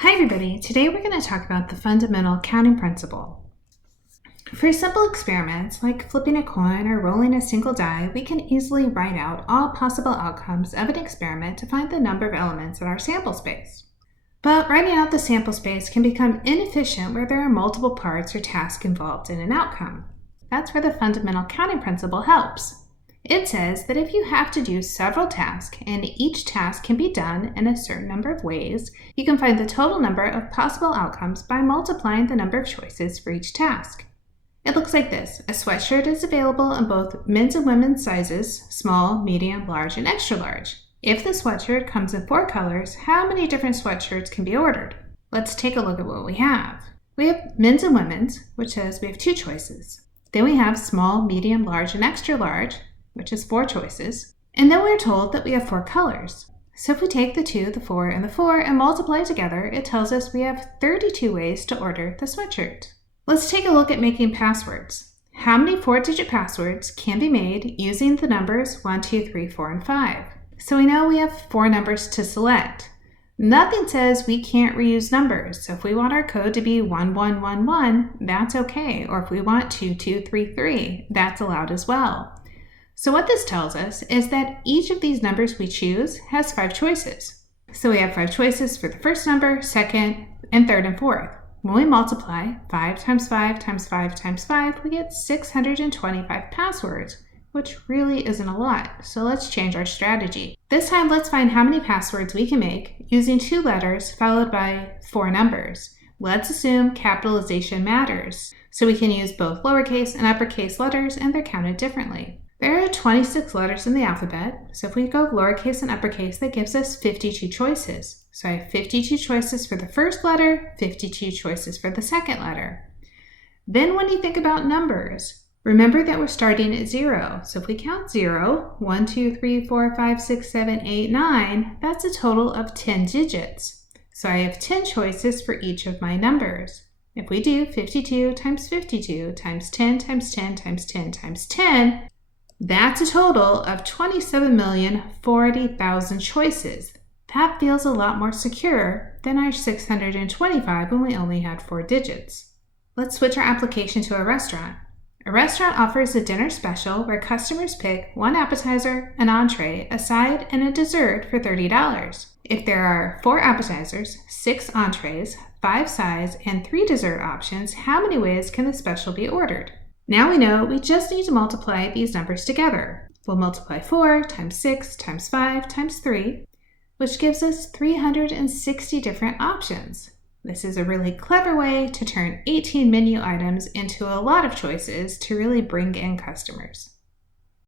Hi everybody, today we're going to talk about the fundamental counting principle. For simple experiments like flipping a coin or rolling a single die, we can easily write out all possible outcomes of an experiment to find the number of elements in our sample space. But writing out the sample space can become inefficient where there are multiple parts or tasks involved in an outcome. That's where the fundamental counting principle helps. It says that if you have to do several tasks and each task can be done in a certain number of ways, you can find the total number of possible outcomes by multiplying the number of choices for each task. It looks like this. A sweatshirt is available in both men's and women's sizes, small, medium, large, and extra large. If the sweatshirt comes in 4 colors, how many different sweatshirts can be ordered? Let's take a look at what we have. We have men's and women's, which says we have 2 choices. Then we have small, medium, large, and extra large, which is 4 choices. And then we're told that we have 4 colors. So if we take the 2, the 4, and the 4 and multiply together, it tells us we have 32 ways to order the sweatshirt. Let's take a look at making passwords. How many 4-digit passwords can be made using the numbers 1, 2, 3, 4, and 5? So we know we have 4 numbers to select. Nothing says we can't reuse numbers. So if we want our code to be 1111, that's okay. Or if we want 2233, that's allowed as well. So what this tells us is that each of these numbers we choose has 5 choices. So we have 5 choices for the first number, second, and third and fourth. When we multiply 5 times 5 times 5 times 5, we get 625 passwords, which really isn't a lot. So let's change our strategy. This time, let's find how many passwords we can make using 2 letters followed by 4 numbers. Let's assume capitalization matters. So we can use both lowercase and uppercase letters, and they're counted differently. There are 26 letters in the alphabet, so if we go lowercase and uppercase, that gives us 52 choices. So I have 52 choices for the first letter, 52 choices for the second letter. Then when you think about numbers, remember that we're starting at 0. So if we count 0, 1, 2, 3, 4, 5, 6, 7, 8, 9, that's a total of 10 digits. So I have 10 choices for each of my numbers. If we do 52 times 52 times 10 times 10 times 10 times 10, that's a total of 27,040,000 choices. That feels a lot more secure than our 625 when we only had 4 digits. Let's switch our application to a restaurant. A restaurant offers a dinner special where customers pick 1 appetizer, an entree, a side, and a dessert for $30. If there are 4 appetizers, 6 entrees, 5 sides, and 3 dessert options, how many ways can the special be ordered? Now we know we just need to multiply these numbers together. We'll multiply 4 times 6 times 5 times 3, which gives us 360 different options. This is a really clever way to turn 18 menu items into a lot of choices to really bring in customers.